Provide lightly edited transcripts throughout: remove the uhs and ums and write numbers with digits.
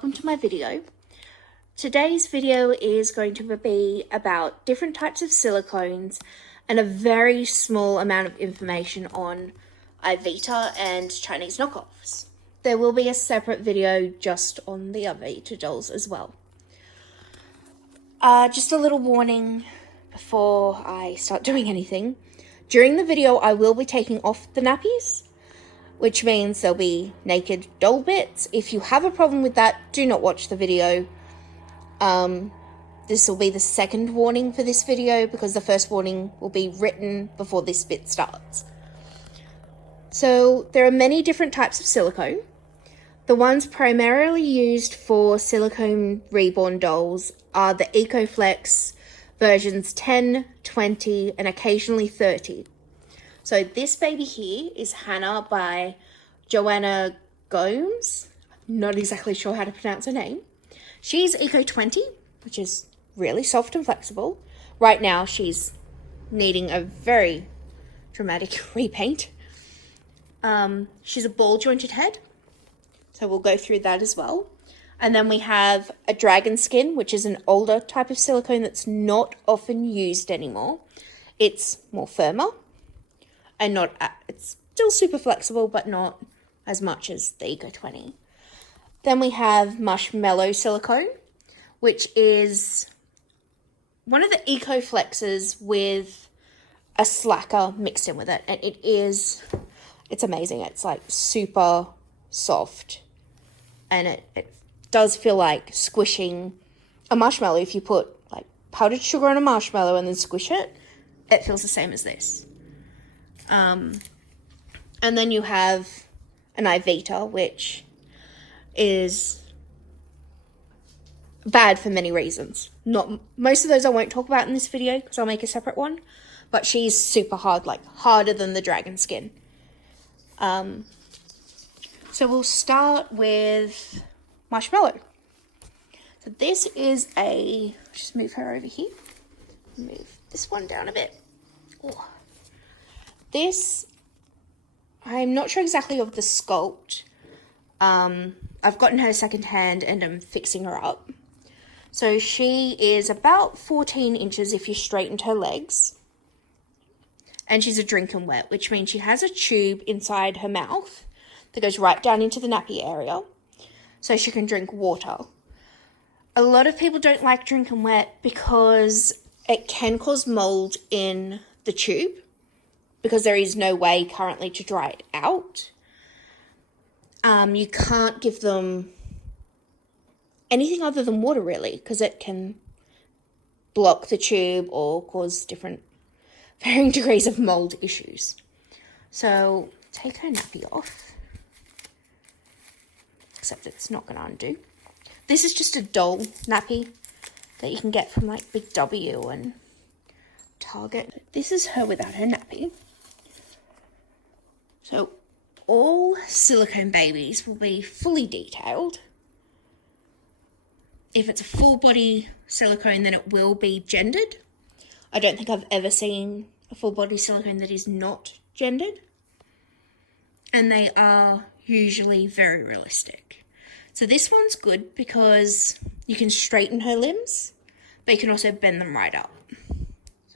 welcome to my video. Today's video is going to be about different types of silicones and a very small amount of information on Ivita and Chinese knockoffs. There will be a separate video just on the Ivita dolls as well. Just a little warning before I start doing anything. During the video, I will be taking off the nappies, which means there'll be naked doll bits. If you have a problem with that, do not watch the video. This will be the second warning for this video because the first warning will be written before this bit starts. So there are many different types of silicone. The ones primarily used for silicone Reborn dolls are the EcoFlex versions 10, 20, and occasionally 30. So this baby here is Hana by Joanna Gomes. I'm not exactly sure how to pronounce her name. She's Eco 20, which is really soft and flexible. Right now she's needing a very dramatic repaint. She's a ball jointed head, so we'll go through that as well. And then we have a dragon skin, which is an older type of silicone that's not often used anymore. It's more firmer and it's still super flexible, but not as much as the Eco 20. Then we have Marshmallow silicone, which is one of the Eco Flexes with a slacker mixed in with it. And it's amazing. It's like super soft. And it does feel like squishing a marshmallow. If you put like powdered sugar on a marshmallow and then squish it, it feels the same as this. And then you have an Ivita, which is bad for many reasons. Most of those I won't talk about in this video because I'll make a separate one, but she's super hard, like harder than the dragon skin. So we'll start with Marshmallow. So this is just move her over here. Move this one down a bit. Oh. This, I'm not sure exactly of the sculpt. I've gotten her secondhand and I'm fixing her up. So she is about 14 inches if you straightened her legs. And she's a Drinkin wet, which means she has a tube inside her mouth that goes right down into the nappy area, so she can drink water. A lot of people don't like Drinkin wet because it can cause mold in the tube because there is no way currently to dry it out. You can't give them anything other than water really because it can block the tube or cause different varying degrees of mold issues. So take her nappy off. Except it's not going to undo. This is just a doll nappy that you can get from like Big W and Target. This is her without her nappy. So all silicone babies will be fully detailed. If it's a full body silicone, then it will be gendered. I don't think I've ever seen a full body silicone that is not gendered. And they are usually very realistic. So this one's good because you can straighten her limbs, but you can also bend them right up.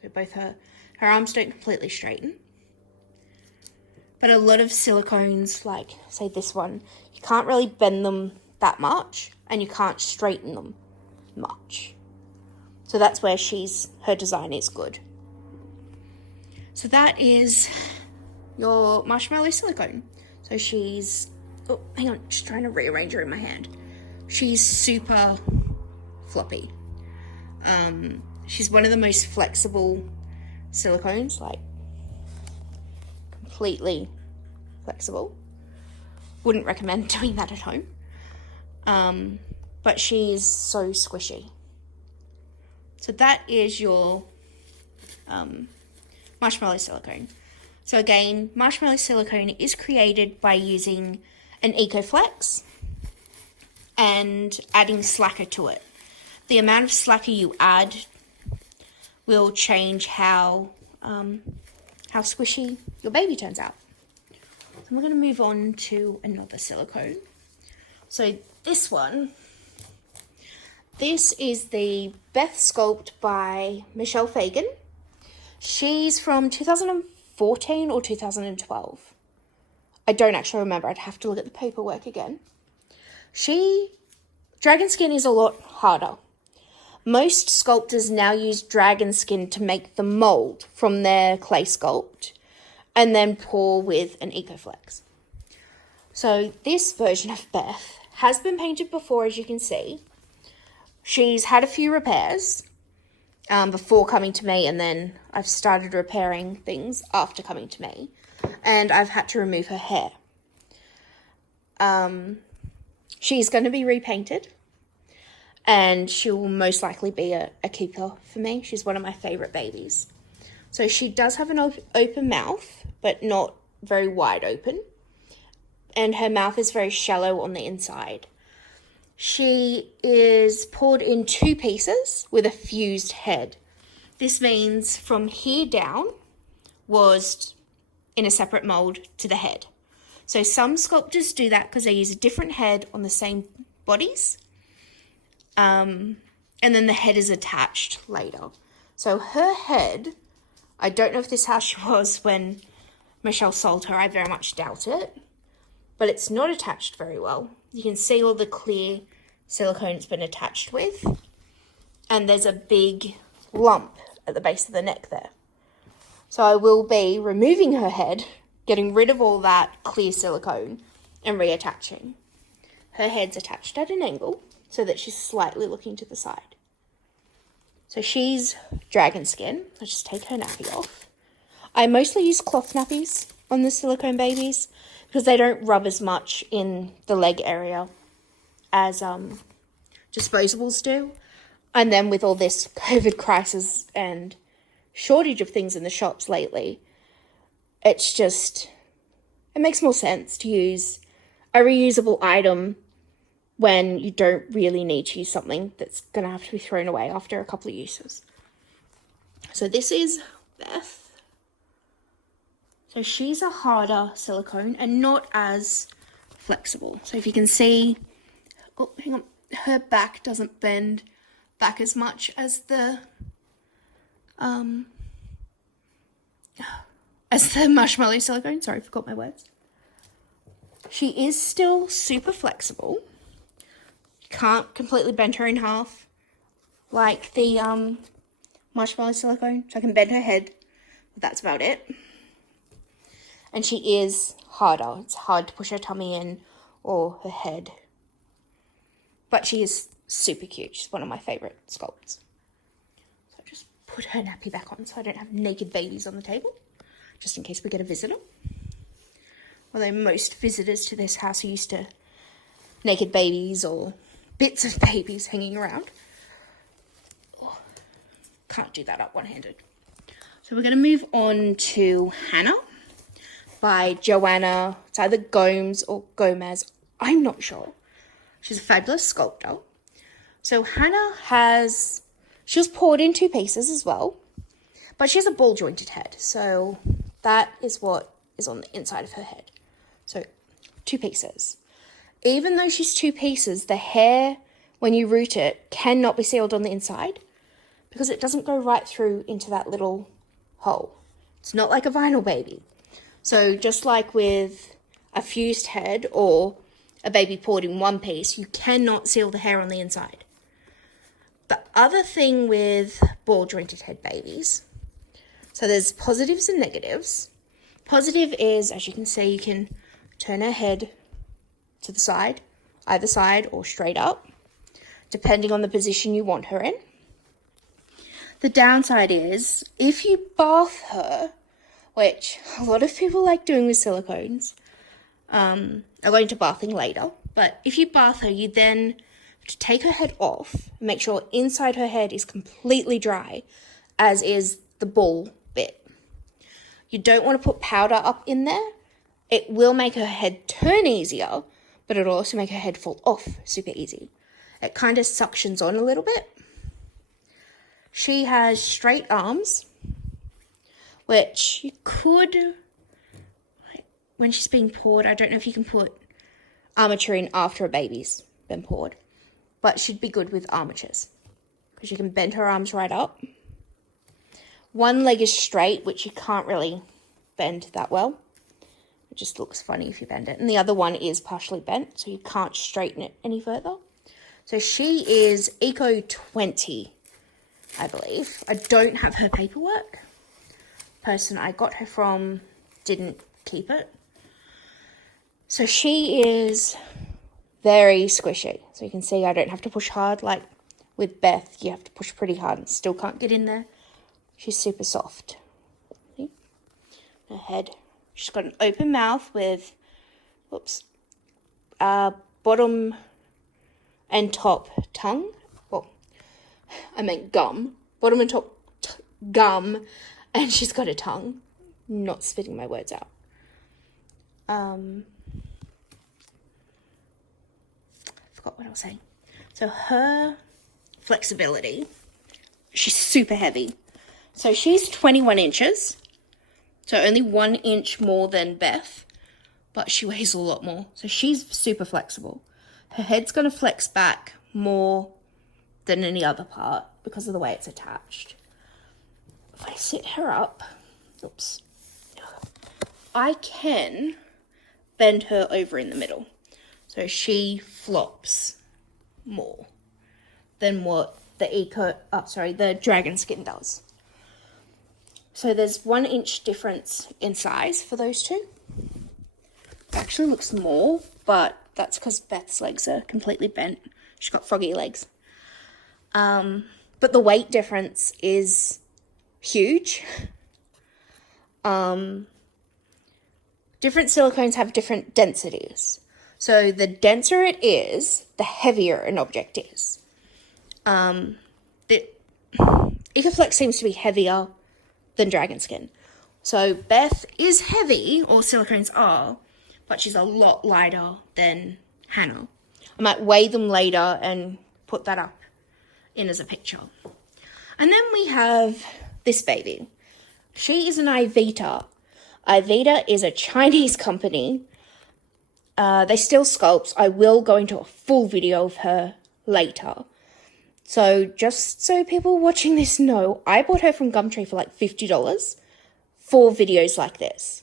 So both her arms don't completely straighten. But a lot of silicones, like say this one, you can't really bend them that much and you can't straighten them much. So that's where her design is good. So that is your Marshmallow silicone. So she's, oh, hang on, just trying to rearrange her in my hand. She's super floppy. She's one of the most flexible silicones, like completely flexible. Wouldn't recommend doing that at home. But she's so squishy. So that is your Marshmallow silicone. So again, Marshmallow silicone is created by using an EcoFlex and adding slacker to it. The amount of slacker you add will change how squishy your baby turns out. So we're going to move on to another silicone. So this one This is the Beth Sculpt by Michelle Fagan. She's from 2014 or 2012. I don't actually remember. I'd have to look at the paperwork again. Dragon skin is a lot harder. Most sculptors now use dragon skin to make the mold from their clay sculpt and then pour with an EcoFlex. So this version of Beth has been painted before, as you can see. She's had a few repairs before coming to me, and then I've started repairing things after coming to me, and I've had to remove her hair. She's going to be repainted, and she will most likely be a keeper for me. She's one of my favourite babies. So she does have an open mouth, but not very wide open, and her mouth is very shallow on the inside. She is poured in 2 pieces with a fused head. This means from here down was in a separate mould to the head. So some sculptors do that because they use a different head on the same bodies. And then the head is attached later. So her head, I don't know if this is how she was when Michelle sold her. I very much doubt it. But it's not attached very well. You can see all the clear silicone it's been attached with. And there's a big lump at the base of the neck there. So I will be removing her head, getting rid of all that clear silicone, and reattaching. Her head's attached at an angle so that she's slightly looking to the side. So she's dragon skin. I'll just take her nappy off. I mostly use cloth nappies on the silicone babies because they don't rub as much in the leg area as disposables do. And then with all this COVID crisis and shortage of things in the shops lately, it makes more sense to use a reusable item when you don't really need to use something that's going to have to be thrown away after a couple of uses. So this is Beth. So she's a harder silicone and not as flexible. So if you can see, oh, hang on, her back doesn't bend back as much as the Marshmallow silicone. Sorry, I forgot my words. She is still super flexible. You can't completely bend her in half like the Marshmallow silicone. So I can bend her head, but that's about it. And she is harder. It's hard to push her tummy in or her head. But she is super cute. She's one of my favourite sculpts. So I'll just put her nappy back on so I don't have naked babies on the table, just in case we get a visitor. Although most visitors to this house are used to naked babies or bits of babies hanging around. Oh, can't do that up one-handed. So we're going to move on to Hana by Joanna. It's either Gomes or Gomez. I'm not sure. She's a fabulous sculptor. So Hana she was poured in 2 pieces as well, but she has a ball jointed head. So that is what is on the inside of her head. So 2 pieces. Even though she's 2 pieces, the hair, when you root it, cannot be sealed on the inside because it doesn't go right through into that little hole. It's not like a vinyl baby. So just like with a fused head or a baby poured in 1 piece, you cannot seal the hair on the inside. The other thing with ball jointed head babies, so there's positives and negatives. Positive is, as you can see, you can turn her head to the side, either side or straight up, depending on the position you want her in. The downside is, if you bath her, which a lot of people like doing with silicones, I'll go into bathing later, but if you bath her, you then have to take her head off and make sure inside her head is completely dry, as is the ball bit. You don't want to put powder up in there. It will make her head turn easier, but it'll also make her head fall off super easy. It kind of suctions on a little bit. She has straight arms, which you could, when she's being poured, I don't know if you can put armature in after a baby's been poured, but she'd be good with armatures because you can bend her arms right up. One leg is straight, which you can't really bend that well. It just looks funny if you bend it. And the other one is partially bent, so you can't straighten it any further. So she is Eco 20, I believe. I don't have her paperwork. Person I got her from didn't keep it. So she is very squishy. So you can see I don't have to push hard. Like with Beth, you have to push pretty hard and still can't get in there. She's super soft. See? Her head. She's got an open mouth with, bottom and top tongue. Well, I meant gum. Bottom and top gum. And she's got a tongue. Not spitting my words out. I forgot what I was saying. So her flexibility, she's super heavy. So she's 21 inches. So only 1 inch more than Beth, but she weighs a lot more. So she's super flexible. Her head's going to flex back more than any other part because of the way it's attached. If I sit her up, I can bend her over in the middle. So she flops more than what the dragon skin does. So there's 1 inch difference in size for those two. It actually looks more, but that's because Beth's legs are completely bent. She's got froggy legs. But the weight difference is huge. Different silicones have different densities. So the denser it is, the heavier an object is. Ecoflex seems to be heavier than dragon skin. So Beth is heavy, or silicones are, but she's a lot lighter than Hana. I might weigh them later and put that up in as a picture. And then we have this baby. She is an Ivita. Ivita is a Chinese company. They still sculpt. I will go into a full video of her later. So just so people watching this know, I bought her from Gumtree for like $50 for videos like this.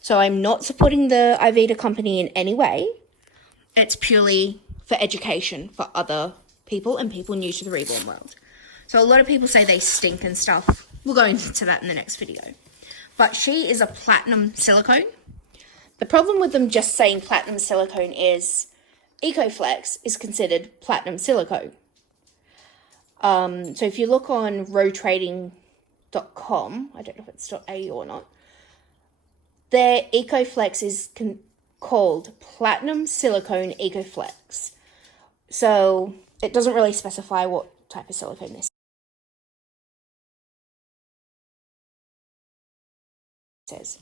So I'm not supporting the Ivita company in any way. It's purely for education for other people and people new to the Reborn world. So a lot of people say they stink and stuff. We'll go into that in the next video. But she is a platinum silicone. The problem with them just saying platinum silicone is Ecoflex is considered platinum silicone. So if you look on rowtrading.com, I don't know if it's .au or not, their Ecoflex is called Platinum Silicone Ecoflex. So it doesn't really specify what type of silicone this says.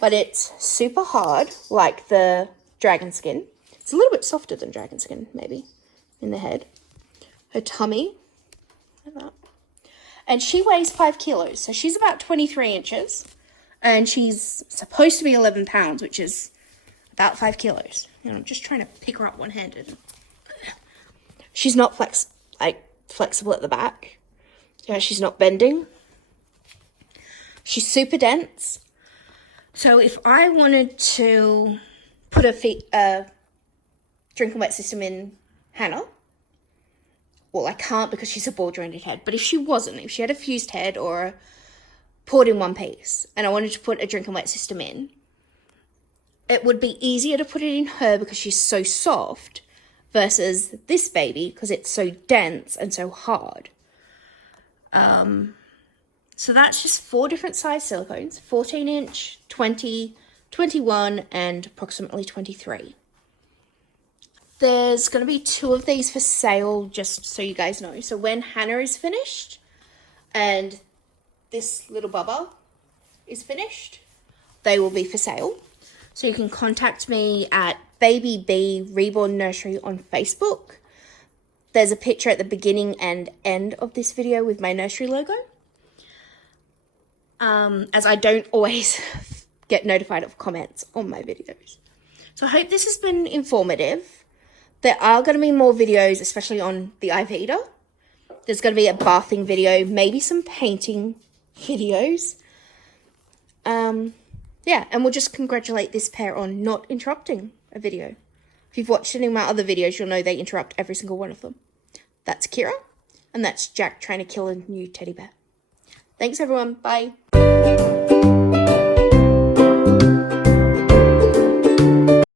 But it's super hard, like the dragon skin. It's a little bit softer than dragon skin, maybe, in the head. Her tummy, like that. And she weighs 5 kilos, so she's about 23 inches. And she's supposed to be 11 pounds, which is about 5 kilos. You know, I'm just trying to pick her up one-handed. She's not flexible at the back. Yeah, she's not bending. She's super dense. So if I wanted to put a Drinkin wet system in Hana, well, I can't because she's a ball jointed head. But if she wasn't, if she had a fused head or a poured in one piece, and I wanted to put a Drinkin wet system in, it would be easier to put it in her because she's so soft versus this baby because it's so dense and so hard. So that's just 4 different size silicones, 14 inch, 20, 21, and approximately 23. There's going to be 2 of these for sale, just so you guys know. So when Hana is finished and this little bubba is finished, they will be for sale. So you can contact me at Baby B Reborn Nursery on Facebook. There's a picture at the beginning and end of this video with my nursery logo. As I don't always get notified of comments on my videos. So I hope this has been informative. There are going to be more videos, especially on the Iveda. There's going to be a bathing video, maybe some painting videos. Yeah, and we'll just congratulate this pair on not interrupting a video. If you've watched any of my other videos, you'll know they interrupt every single one of them. That's Kira, and that's Jack trying to kill a new teddy bear. Thanks, everyone. Bye.